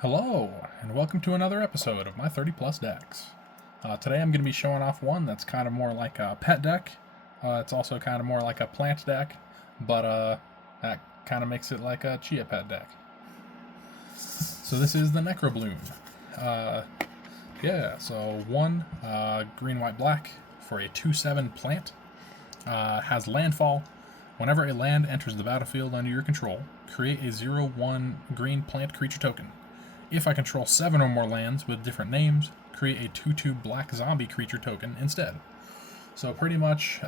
Hello, and welcome to another episode of my 30 plus decks. Today I'm going to be showing off one that's kind of more like a pet deck. It's also kind of more like a plant deck, but that kind of makes it like a chia pet deck. So this is the Necrobloom. So one green, white, black for a 2/7 plant. Has landfall. Whenever a land enters the battlefield under your control, create a 0/1 green plant creature token. If I control 7 or more lands with different names, create a 2/2 black zombie creature token instead. So pretty much,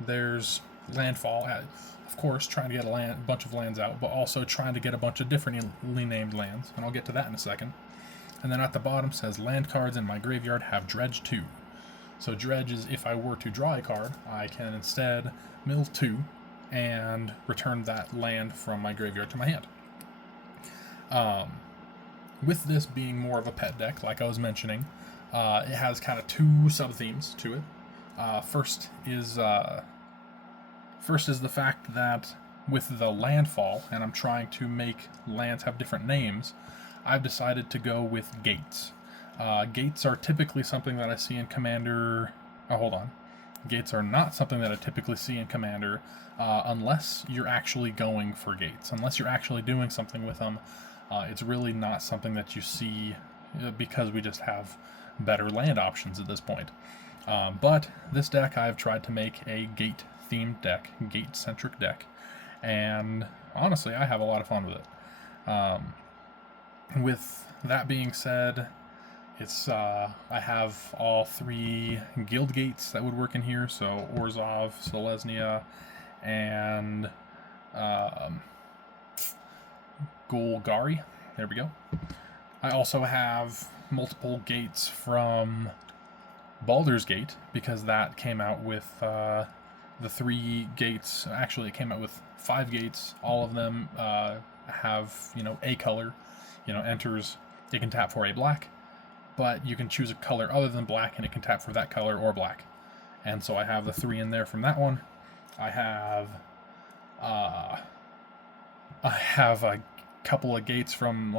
there's landfall, of course, trying to get a bunch of lands out, but also trying to get a bunch of differently named lands, and I'll get to that in a second. And then at the bottom says land cards in my graveyard have dredge 2. So dredge is if I were to draw a card, I can instead mill 2 and return that land from my graveyard to my hand. With this being more of a pet deck, like I was mentioning, it has kind of two sub-themes to it. First is the fact that with the landfall, and I'm trying to make lands have different names, I've decided to go with gates. Gates are typically something that I see in Commander... Gates are not something that I typically see in Commander unless you're actually going for gates. Unless you're actually doing something with them, it's really not something that you see because we just have better land options at this point. But this deck, I've tried to make a gate-themed deck, gate-centric deck, and honestly, I have a lot of fun with it. With that being said, I have all 3 guild gates that would work in here, so Orzhov, Selesnya, and Golgari. There we go. I also have multiple gates from Baldur's Gate, because that came out with the 3 gates. Actually, it came out with 5 gates. All of them have, a color. Enters, it can tap for a black, but you can choose a color other than black, and it can tap for that color or black. And so I have the 3 in there from that one. I have a couple of gates from,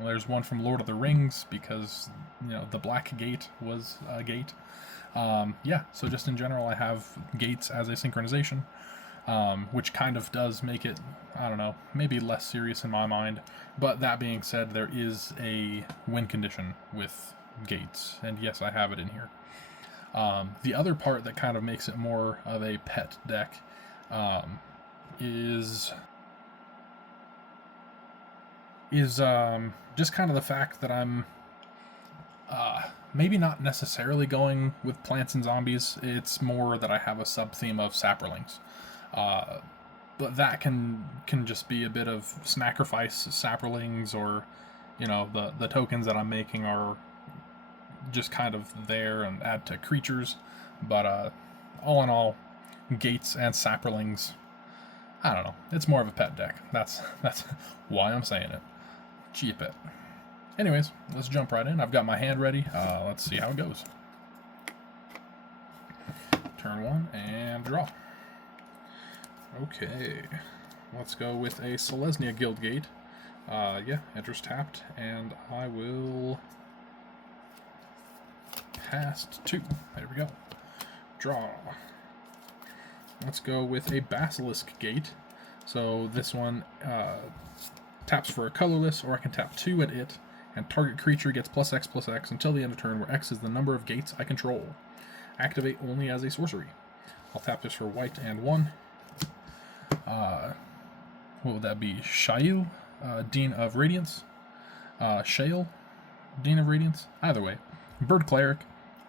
there's one from Lord of the Rings, because the black gate was a gate. So just in general, I have gates as a synchronization, which kind of does make it, I don't know, maybe less serious in my mind. But that being said, there is a win condition with gates, and yes, I have it in here. The other part that kind of makes it more of a pet deck is just kind of the fact that I'm maybe not necessarily going with plants and zombies. It's more that I have a sub-theme of saprolings. But that can just be a bit of sacrifice saprolings, or the tokens that I'm making are just kind of there and add to creatures. But all in all, gates and saprolings, I don't know, it's more of a pet deck. That's why I'm saying it. Chia pet. Anyways, let's jump right in. I've got my hand ready. Let's see how it goes. Turn 1 and draw. Okay, let's go with a Selesnya Guildgate. Enters tapped, and I will past 2. There we go. Draw. Let's go with a Basilisk Gate. So this one taps for a colorless, or I can tap 2 at it, and target creature gets +X/+X until the end of turn, where X is the number of gates I control. Activate only as a sorcery. I'll tap this for white and 1. What would that be? Shail, Dean of Radiance. Shail, Dean of Radiance. Either way. Bird Cleric,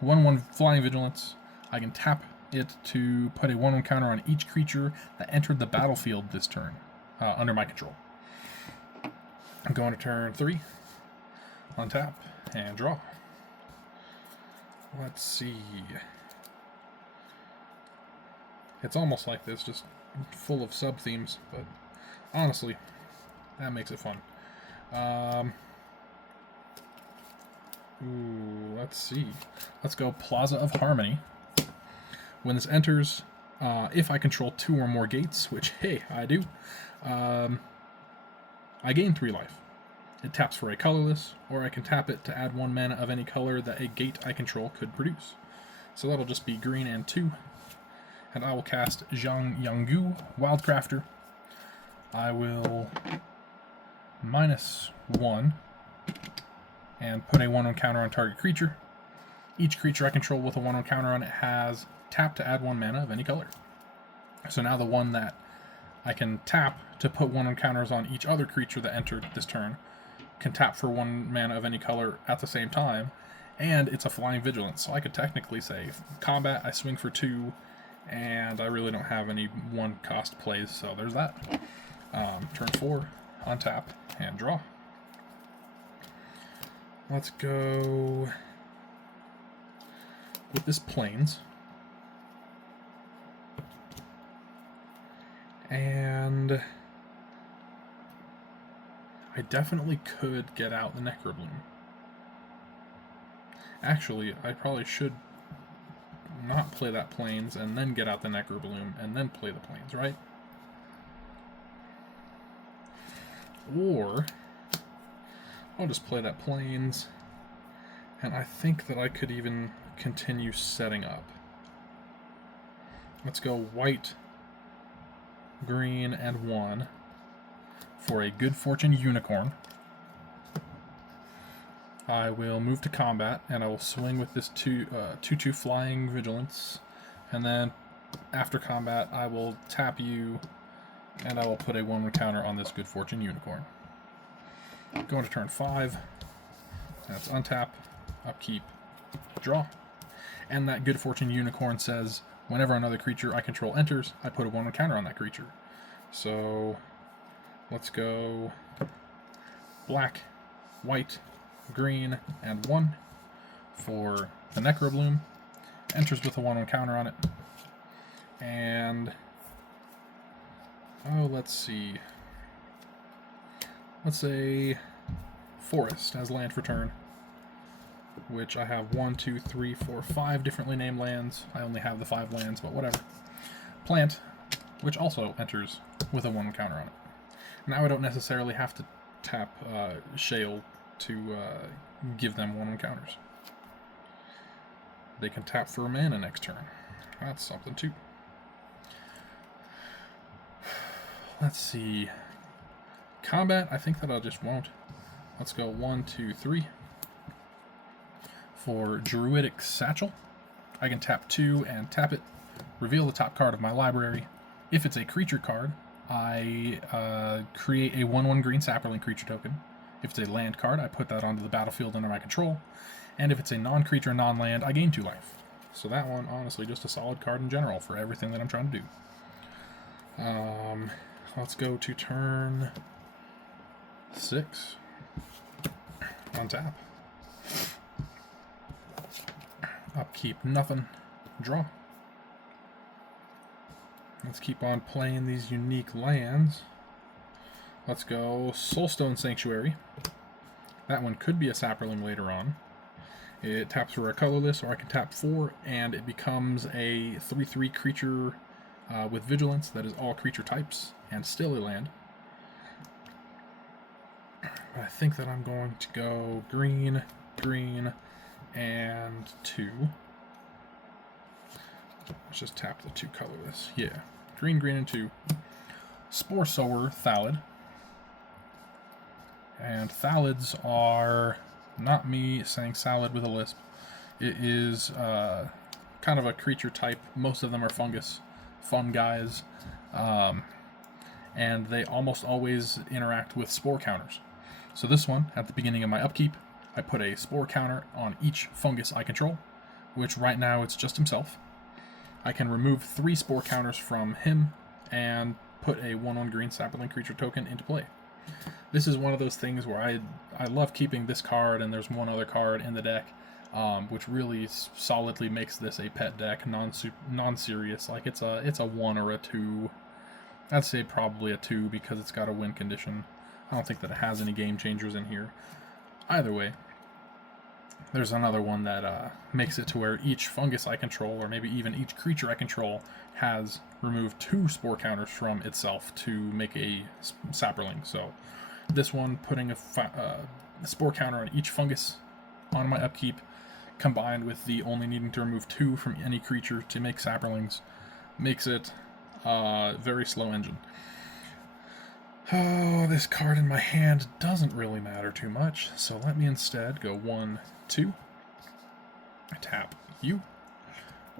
1/1 Flying Vigilance. I can tap it to put a 1/1 counter on each creature that entered the battlefield this turn, under my control. I'm going to turn 3. Untap and draw. Let's see. It's almost like this, just full of sub-themes, but honestly, that makes it fun. Let's see. Let's go Plaza of Harmony. When this enters, if I control 2 or more gates, which, hey, I do, I gain 3 life. It taps for a colorless, or I can tap it to add 1 mana of any color that a gate I control could produce. So that'll just be green and 2. And I will cast Zhang Yanggu, Wildcrafter. I will -1 and put a 1/1 counter on target creature. Each creature I control with a 1/1 counter on it has tap to add 1 mana of any color. So now the one that I can tap to put 1/1 counters on each other creature that entered this turn can tap for 1 mana of any color at the same time, and it's a flying vigilance. So I could technically say, combat, I swing for 2, and I really don't have any 1-cost plays, so there's that. Turn 4, untap, and draw. Let's go with this Plains. And I definitely could get out the Necrobloom. Actually, I probably should not play that Plains and then get out the Necrobloom and then play the Plains, right? Or I'll just play that Plains, and I think that I could even continue setting up. Let's go white, green, and 1 for a Good Fortune Unicorn. I will move to combat, and I will swing with this 2/2 Flying Vigilance, and then after combat I will tap you, and I will put a 1/1 counter on this Good Fortune Unicorn. Going to turn 5, that's untap, upkeep, draw. And that Good Fortune Unicorn says, whenever another creature I control enters, I put a 1/1 counter on that creature. So let's go black, white, green, and 1 for the Necrobloom. Enters with a 1/1 counter on it. And let's see. Let's say Forest as land for turn, which I have 1, 2, 3, 4, 5 differently named lands. I only have the 5 lands, but whatever. Plant, which also enters with a 1 counter on it. Now I don't necessarily have to tap Shale to give them 1 counters. They can tap for a mana next turn. That's something too. Let's see. Combat, I think that I just won't. Let's go 1, 2, 3. For Druidic Satchel, I can tap 2 and tap it, reveal the top card of my library. If it's a creature card, I create a 1/1 green sapperling creature token. If it's a land card, I put that onto the battlefield under my control. And if it's a non-creature, non-land, I gain 2 life. So that one, honestly, just a solid card in general for everything that I'm trying to do. Let's go to turn 6. Untap. Upkeep, nothing. Draw. Let's keep on playing these unique lands. Let's go Soulstone Sanctuary. That one could be a sapperling later on. It taps for a colorless, or I can tap 4, and it becomes a 3/3 creature with vigilance that is all creature types, and still a land. I think that I'm going to go green, green, and 2. Let's just tap the 2 colorless. Yeah, green, green, and 2. Spore Sower Thallid. And Thallids are not me saying salad with a lisp. It is kind of a creature type. Most of them are fungus, fun guys, and they almost always interact with spore counters. So this one, at the beginning of my upkeep, I put a spore counter on each fungus I control, which right now it's just himself. I can remove 3 spore counters from him and put a 1/1 green sapperling creature token into play. This is one of those things where I love keeping this card, and there's one other card in the deck, which really solidly makes this a pet deck, non-serious. Like it's a 1 or a 2. I'd say probably a 2 because it's got a win condition. I don't think that it has any game changers in here. Either way, there's another one that makes it to where each fungus I control, or maybe even each creature I control, has removed 2 spore counters from itself to make a sapperling. So This one putting a spore counter on each fungus on my upkeep, combined with the only needing to remove 2 from any creature to make saplings, makes it a very slow engine. Oh, this card in my hand doesn't really matter too much, so let me instead go 1, 2, tap you,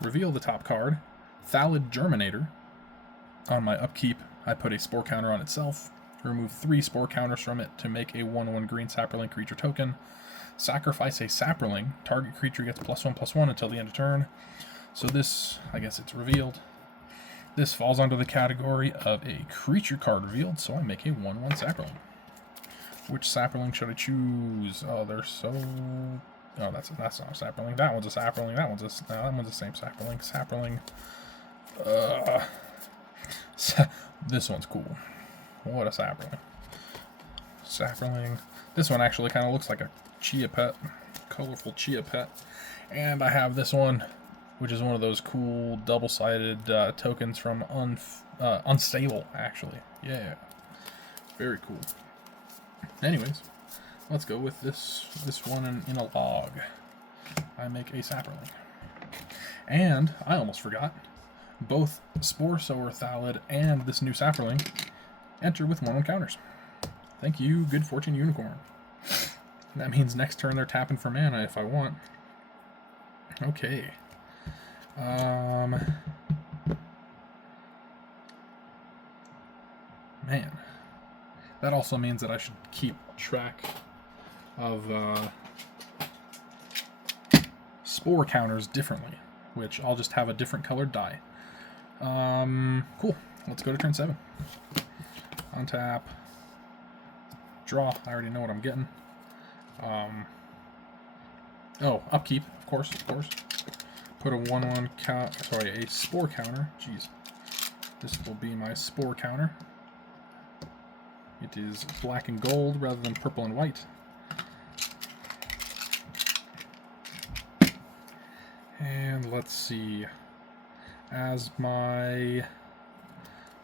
reveal the top card, Thallid Germinator. On my upkeep, I put a spore counter on itself, remove 3 spore counters from it to make a 1/1 green sapling creature token, sacrifice a sapling, target creature gets +1/+1 until the end of turn. So this, I guess it's revealed. This falls under the category of a creature card revealed, so I make a 1/1 sapling. Which sapling should I choose? Oh, they're so... Oh, that's not a sapling. That one's a sapling. That one's the same sapling. Sapling. This one's cool. What a sapling. Sapling. This one actually kind of looks like a chia pet. Colorful chia pet. And I have this one, which is one of those cool double-sided tokens from Unstable, actually. Yeah. Very cool. Anyways, let's go with this one in a log. I make a sapling. And I almost forgot, both Spore Sower Thallid and this new sapling enter with 1/1 counters. Thank you, Good Fortune Unicorn. That means next turn they're tapping for mana if I want. Okay. Man. That also means that I should keep track of spore counters differently, which I'll just have a different colored die. Cool. Let's go to turn 7. Untap. Draw. I already know what I'm getting. Oh, upkeep, of course. Put a 1/1 count. Sorry, a spore counter. Jeez. This will be my spore counter. It is black and gold rather than purple and white. And let's see. As my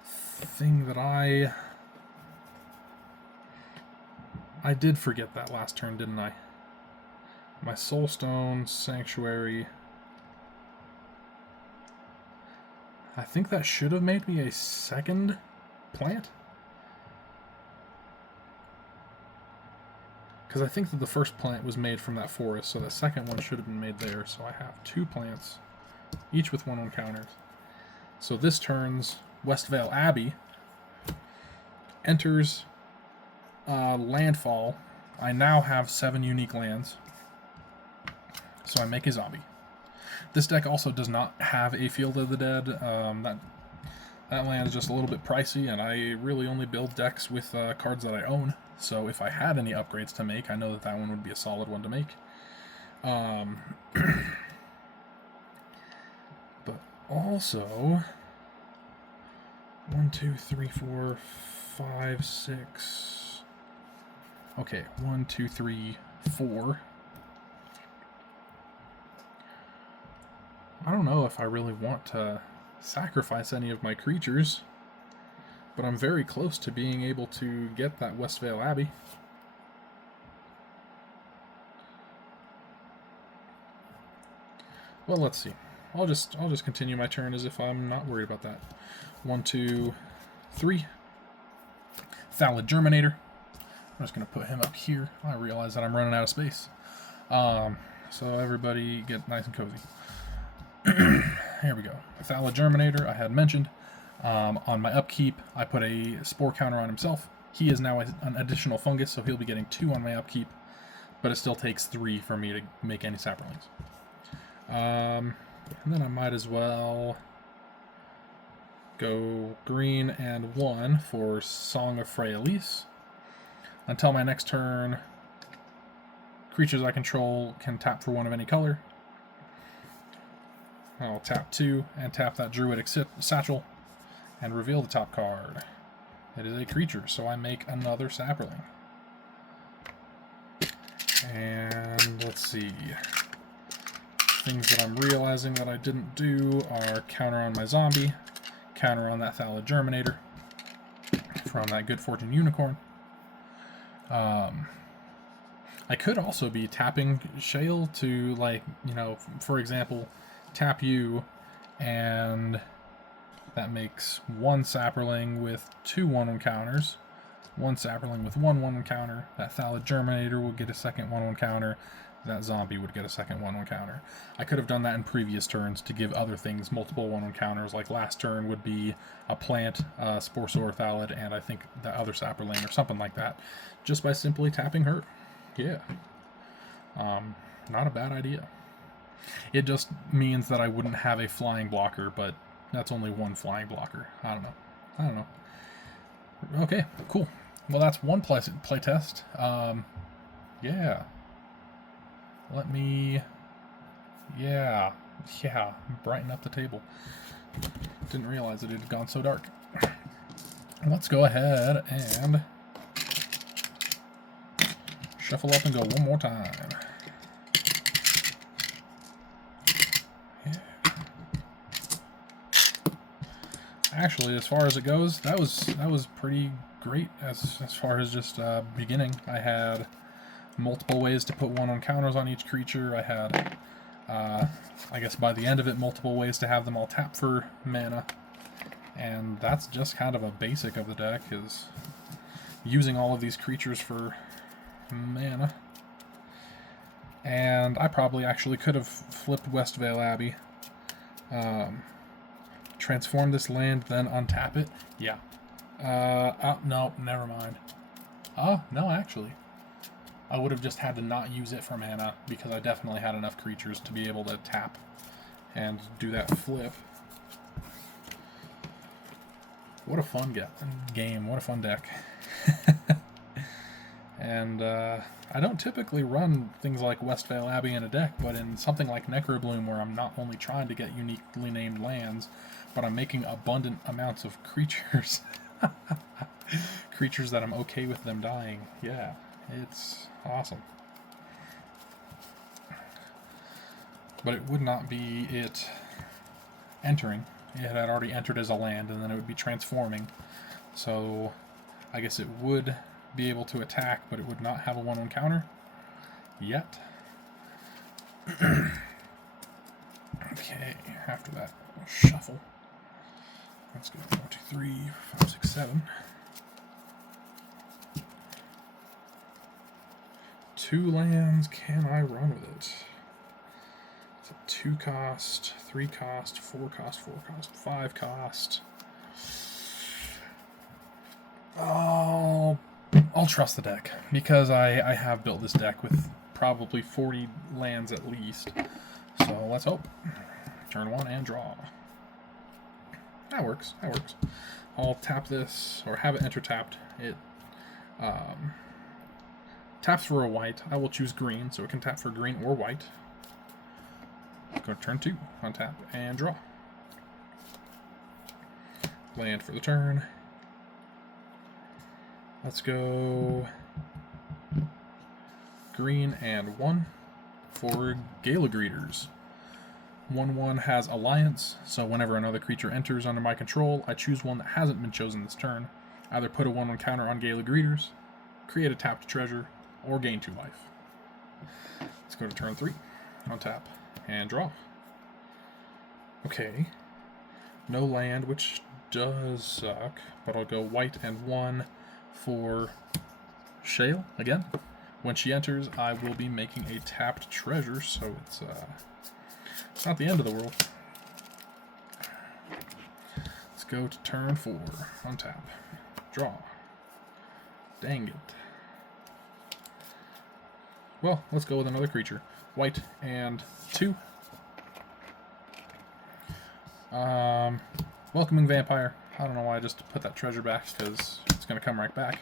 thing that I did forget that last turn, didn't I? My Soulstone Sanctuary. I think that should have made me a second plant. Because I think that the first plant was made from that forest, so the second one should have been made there. So I have 2 plants, each with 1/1 counters. So this turn's Westvale Abbey enters landfall. I now have 7 unique lands, so I make a zombie. This deck also does not have a Field of the Dead. That land is just a little bit pricey, and I really only build decks with cards that I own. So if I had any upgrades to make, I know that one would be a solid one to make. But also, 1, 2, 3, 4, 5, 6. Okay, 1, 2, 3, 4. I don't know if I really want to sacrifice any of my creatures, but I'm very close to being able to get that Westvale Abbey. Well, let's see. I'll just continue my turn as if I'm not worried about that. 1, 2, 3. Thallid Germinator. I'm just going to put him up here. I realize that I'm running out of space. So everybody get nice and cozy. Here we go. Thallid Germinator, I had mentioned. On my upkeep, I put a spore counter on himself. He is now an additional fungus, so he'll be getting 2 on my upkeep, but it still takes 3 for me to make any saplings. And then I might as well go green and 1 for Song of Freyalise. Until my next turn, creatures I control can tap for 1 of any color. I'll tap 2 and tap that Druidic Satchel and reveal the top card. It is a creature, so I make another sapling. And let's see. Things that I'm realizing that I didn't do are counter on my zombie, counter on that Thallid Germinator from that Good Fortune Unicorn. I could also be tapping Shale to, like, you know, for example, tap you, and that makes one Sapperling with 2 1/1 counters, one Sapperling with 1/1 counter. That Thallid Germinator will get a second 1/1 counter. That zombie would get a second 1/1 counter. I could have done that in previous turns to give other things multiple 1/1 counters, like last turn would be a plant, Sporesaur Thallid, and I think the other Sapperling or something like that, just by simply tapping her. Yeah. Not a bad idea. It just means that I wouldn't have a flying blocker, but that's only one flying blocker. I don't know. Okay, cool. Well, that's one playtest. Yeah. Let me... Yeah. Brighten up the table. Didn't realize it had gone so dark. Let's go ahead and shuffle up and go one more time. Yeah. Actually, as far as it goes, that was pretty great as far as just beginning. I had multiple ways to put 1/1 counters on each creature. I had, I guess by the end of it, multiple ways to have them all tap for mana. And that's just kind of a basic of the deck, is using all of these creatures for mana. And I probably actually could have flipped Westvale Abbey, transform this land, then untap it. Yeah. No, never mind. No, actually. I would have just had to not use it for mana, because I definitely had enough creatures to be able to tap and do that flip. What a fun game. What a fun deck. And I don't typically run things like Westvale Abbey in a deck, but in something like Necrobloom, where I'm not only trying to get uniquely named lands, but I'm making abundant amounts of creatures. Creatures that I'm okay with them dying. Yeah, it's awesome. But it would not be it entering. It had already entered as a land, and then it would be transforming. So I guess it would be able to attack, but it would not have a 1/1 counter yet. Okay, after that, we'll shuffle. Let's go 1, 2, 3, 4, 5, 6, 7. 2 lands. Can I run with it? It's a 2 cost, 3 cost, 4 cost, 4 cost, 5 cost. I'll trust the deck, because I have built this deck with probably 40 lands at least. So let's hope. Turn 1 and draw. That works. I'll tap this, or have it enter tapped. It taps for a white. I will choose green, so it can tap for green or white. Go to turn 2, untap, and draw. Land for the turn. Let's go green and 1 for Gala Greeters. 1/1 has Alliance, so whenever another creature enters under my control, I choose one that hasn't been chosen this turn. Either put a 1/1 counter on Gala Greeters, create a tapped treasure, or gain 2 life. Let's go to turn 3, untap, and draw. Okay. No land, which does suck, but I'll go white and 1 for Shale again. When she enters, I will be making a tapped treasure, so it's not the end of the world. Let's go to turn 4, untap, draw. Dang it. Well, let's go with another creature. White and 2. Welcoming Vampire. I don't know why I just put that treasure back, because it's going to come right back.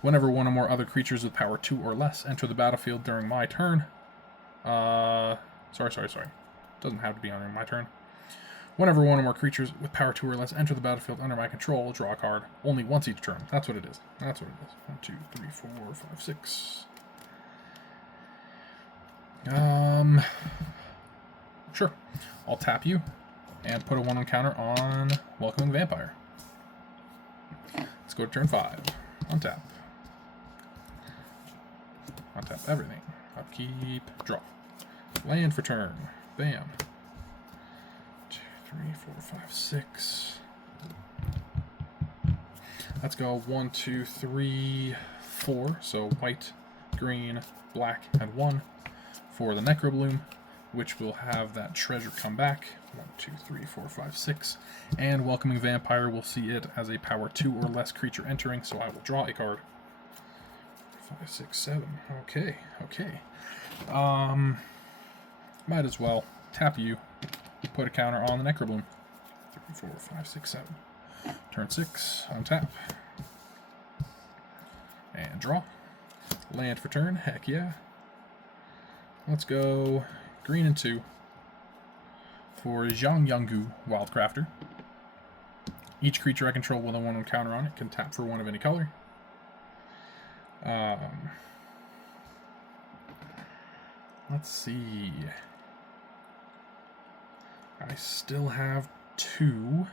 Whenever one or more other creatures with power 2 or less enter the battlefield during my turn... Sorry. Doesn't have to be on my turn. Whenever one or more creatures with power 2 or less enter the battlefield under my control, draw a card. Only once each turn. That's what it is. 1, 2, 3, 4, 5, 6. Sure. I'll tap you and put a 1/1 counter on Welcoming Vampire. Let's go to turn 5. Untap. Untap everything. Upkeep, draw. Land for turn. Bam. 2, 3, 4, 5, 6. Let's go 1, 2, 3, 4. So white, green, black, and 1 for the Necrobloom, which will have that treasure come back. 1, 2, 3, 4, 5, 6. And Welcoming Vampire will see it as a power 2 or less creature entering, so I will draw a card. 5, 6, 7. Okay, okay. Might as well tap you, put a counter on the Necrobloom. 3, 4, 5, 6, 7. Turn 6, untap. And draw. Land for turn, heck yeah. Let's go green and 2 for Zhang Yanggu, Wildcrafter. Each creature I control with a 1/1 counter on it can tap for 1 of any color. Let's see. I still have 2.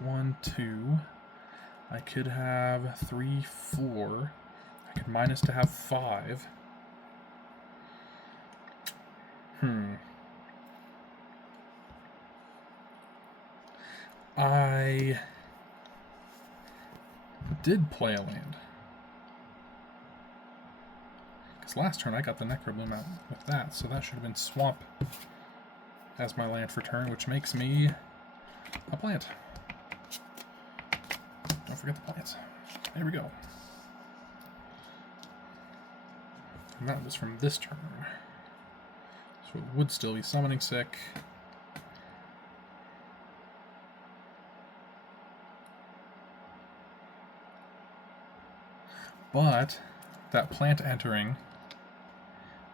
1, 2. I could have 3, 4. I could minus to have 5. I did play a land. Because last turn I got the Necrobloom out with that, so that should have been Swamp as my land for turn, which makes me a plant. Don't forget the plants. There we go. And that was from this turn. So it would still be Summoning Sick. But that plant entering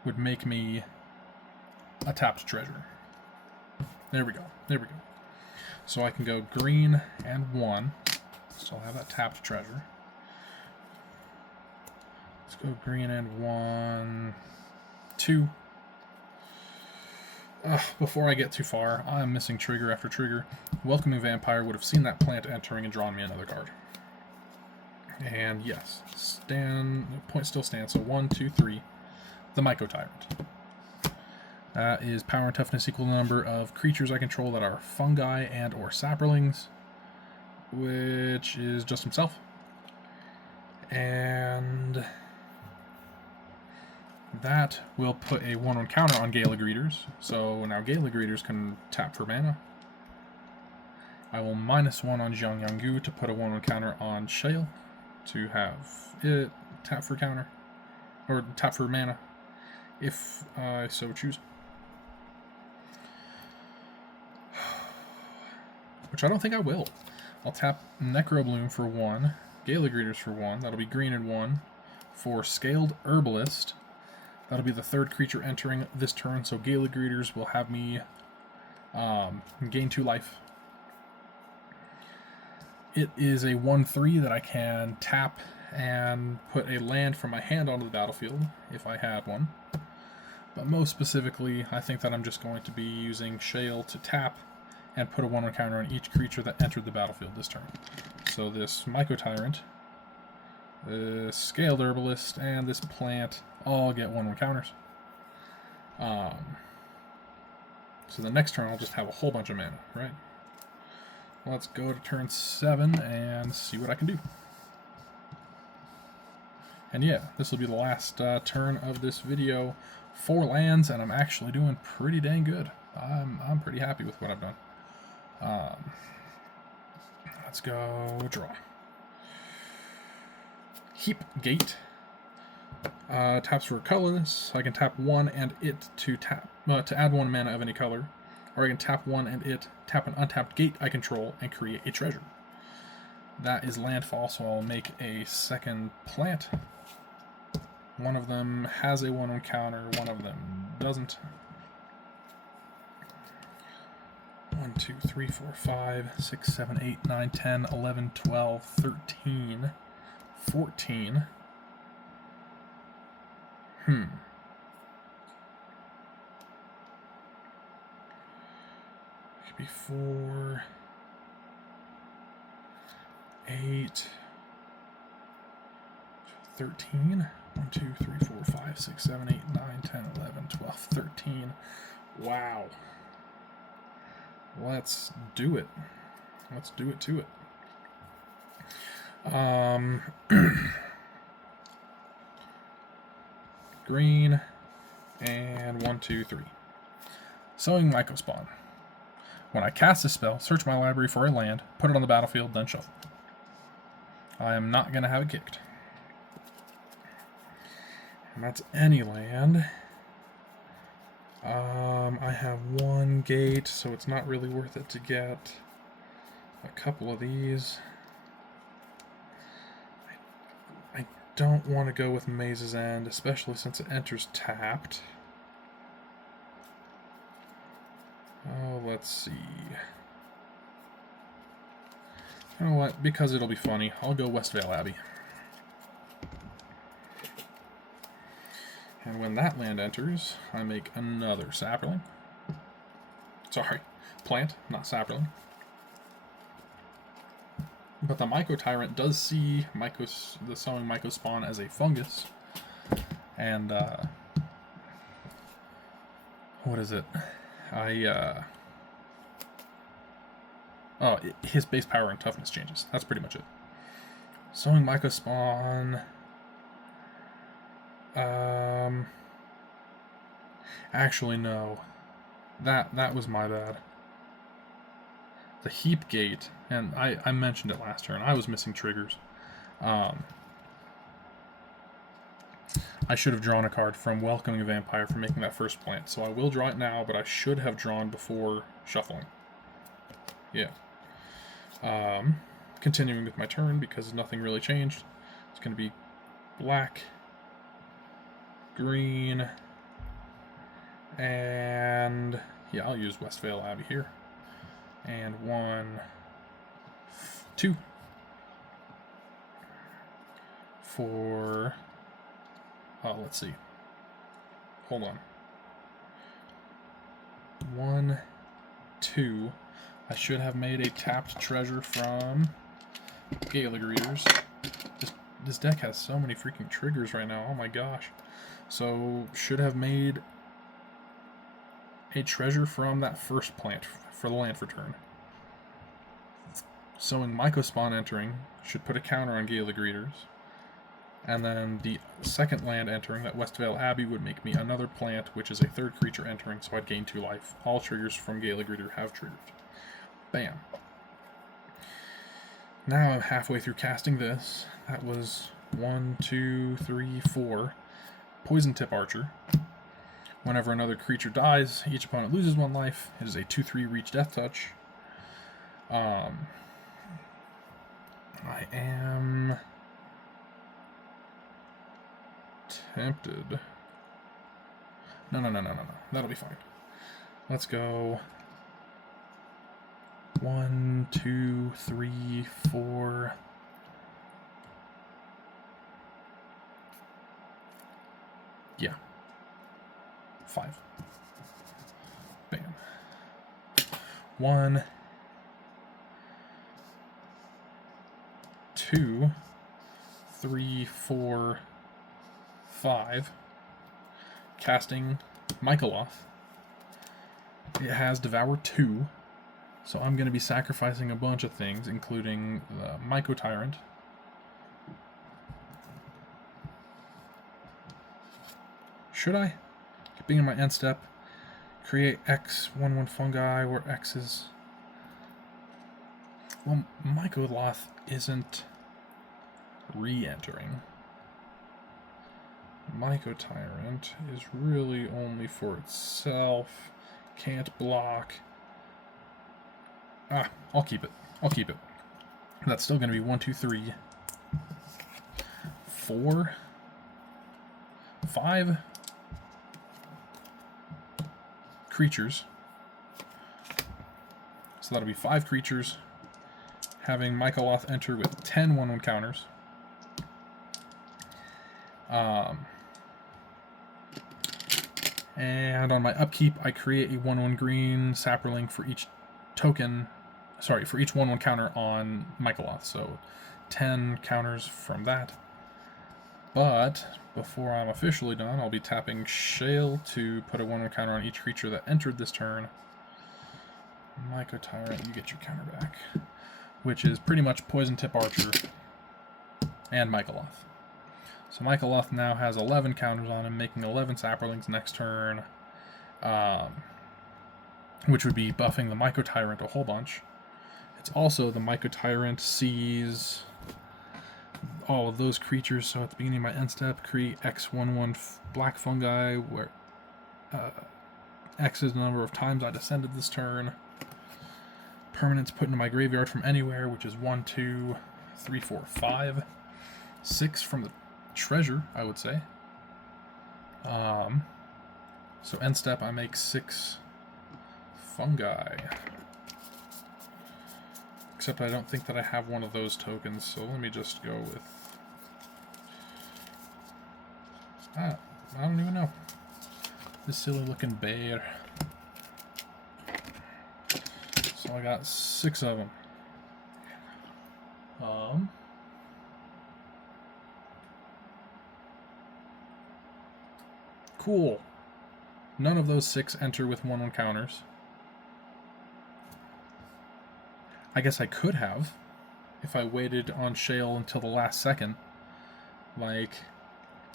would make me a tapped treasure. There we go. There we go. So I can go green and 1. Still have that tapped treasure. Let's go green and 1, 2. Before I get too far, I'm missing trigger after trigger. Welcoming Vampire would have seen that plant entering and drawn me another card. And yes, point still stands. So 1, 2, 3. The Myco Tyrant. That is power and toughness equal to the number of creatures I control that are fungi and or sapperlings, which is just himself. And that will put a 1/1 counter on Gala Greeters. So now Gala Greeters can tap for mana. I will -1 on Zhang Yanggu to put a 1/1 counter on Shale to have it tap for counter, or tap for mana, if I so choose. Which I don't think I will. I'll tap Necrobloom for 1, Gala Greeters for 1, that'll be green and 1, for Scaled Herbalist. That'll be the 3rd creature entering this turn, so Gala Greeters will have me gain 2 life. It is a 1/3 that I can tap and put a land from my hand onto the battlefield, if I had one. But most specifically, I think that I'm just going to be using Shale to tap and put a 1/1 counter on each creature that entered the battlefield this turn. So this Myco Tyrant, this Scaled Herbalist, and this plant all get 1/1 counters. So the next turn I'll just have a whole bunch of mana, right? Let's go to turn 7 and see what I can do. And yeah, this will be the last turn of this video. 4 lands, and I'm actually doing pretty dang good. I'm pretty happy with what I've done. Let's go draw. Heap Gate. Taps for colorless. I can tap 1 and it to add 1 mana of any color. Or I can tap 1 and it, tap an untapped gate I control, and create a treasure. That is landfall, so I'll make a second plant. One of them has a 1/1 counter, one of them doesn't. 1, 2, 3, 4, 5, 6, 7, 8, 9, 10, 11, 12, 13, 14. Could be 4, 8, 13. 1, 2, 3, 4, 5, 6, 7, 8, 9, 10, 11, 12, 13. Wow. Let's do it. Let's do it to it. Green, and 1, 2, 3. Sowing Mycospawn. When I cast a spell, search my library for a land, put it on the battlefield, then shuffle. I am not going to have it kicked. And that's any land. I have 1 gate, so it's not really worth it to get a couple of these. I don't want to go with Maze's End, especially since it enters tapped. Oh, let's see. You know what? Because it'll be funny, I'll go Westvale Abbey. And when that land enters, I make another sapling. Sorry, plant, not sapling. But the Myco Tyrant does see the Sowing Mycospawn as a fungus. And, what is it? His base power and toughness changes. That's pretty much it. Sowing Mycospawn. Actually, no. That was my bad. The Heap Gate, and I mentioned it last turn, I was missing triggers. I should have drawn a card from Welcoming a Vampire for making that first plant, so I will draw it now, but I should have drawn before shuffling. Yeah. Continuing with my turn, because nothing really changed. It's going to be black, green, and yeah, I'll use Westvale Abbey here. And 1, 2 for, let's see. Hold on. 1, 2. I should have made a tapped treasure from Gaelic Readers. This deck has so many freaking triggers right now. Oh my gosh. So, should have made a treasure from that first plant for the land for turn. Sowing Mycospawn entering should put a counter on Gaelic Readers. And then the second land entering, that Westvale Abbey, would make me another plant, which is a third creature entering, so I'd gain 2 life. All triggers from Gaelic Reader have triggered. Bam. Now I'm halfway through casting this. That was 1, 2, 3, 4. Poison Tip Archer. Whenever another creature dies, each opponent loses 1 life. It is a 2/3 reach death touch. I am tempted. No. That'll be fine. Let's go 1, 2, 3, 4. Yeah. 5. Bam. 1, 2, 3, 4, 5. Casting Mycoloth. It has Devour 2, so I'm going to be sacrificing a bunch of things, including the Myco Tyrant. Should I? Being in my end step, create X 1/1 fungi, where X is... Well, Mycoloth isn't re-entering. Myco Tyrant is really only for itself. Can't block. I'll keep it. That's still going to be 1, 2, 3, 4, 5 creatures. So that'll be 5 creatures, having Mycoloth enter with 10 1/1 counters. And on my upkeep, I create a 1/1 green sapling for each token. Sorry, for each 1/1 counter on Mycoloth. So 10 counters from that. But before I'm officially done, I'll be tapping Shale to put a 1/1 counter on each creature that entered this turn. Myco Tyrant, you get your counter back, which is pretty much Poison Tip Archer and Mycoloth. So Mycoloth now has 11 counters on him, making 11 Saprolings next turn, which would be buffing the Myco Tyrant a whole bunch. It's also the Myco Tyrant sees all of those creatures, so at the beginning of my end step, create X11 black fungi, where X is the number of times I descended this turn. Permanents put into my graveyard from anywhere, which is 1, 2, 3, 4, 5, 6 from the treasure, I would say. So end step, I make 6 fungi. Except I don't think that I have one of those tokens, so let me just go with... I don't even know. This silly looking bear. So I got 6 of them. Cool. None of those 6 enter with 1/1 counters. I guess I could have, if I waited on Shale until the last second. Like,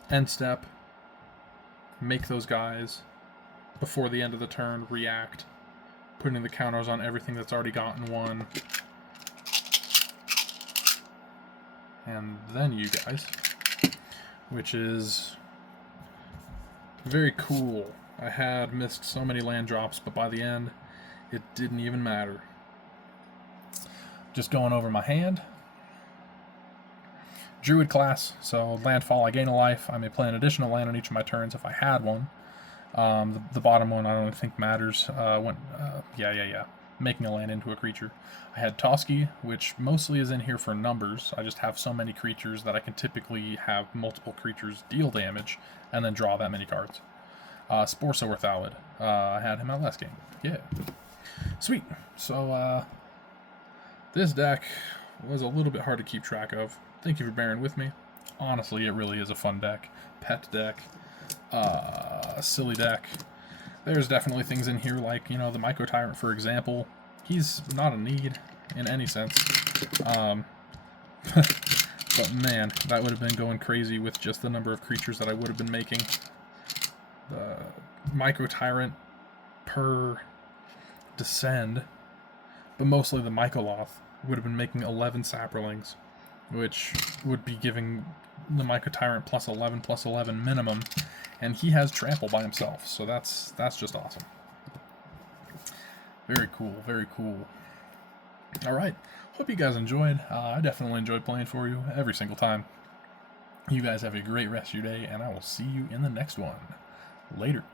end step, make those guys, before the end of the turn, react, putting the counters on everything that's already gotten 1. And then you guys, which is very cool. I had missed so many land drops, but by the end, it didn't even matter. Just going over my hand. Druid class, so landfall, I gain a life. I may play an additional land on each of my turns if I had one. The bottom one I don't think matters. Making a land into a creature. I had Toski, which mostly is in here for numbers. I just have so many creatures that I can typically have multiple creatures deal damage and then draw that many cards. Sporso Thallid. I had him out last game. Yeah. Sweet. So, this deck was a little bit hard to keep track of. Thank you for bearing with me. Honestly, it really is a fun deck. Pet deck. Silly deck. There's definitely things in here like, the Myco Tyrant, for example. He's not a need in any sense. But man, that would have been going crazy with just the number of creatures that I would have been making. The Myco Tyrant per descend, but mostly the Mycoloth, would have been making 11 Saprolings, which would be giving the Myco Tyrant plus 11 minimum, and he has trample by himself, so that's just awesome. Very cool, very cool. Alright, hope you guys enjoyed. I definitely enjoyed playing for you every single time. You guys have a great rest of your day, and I will see you in the next one. Later.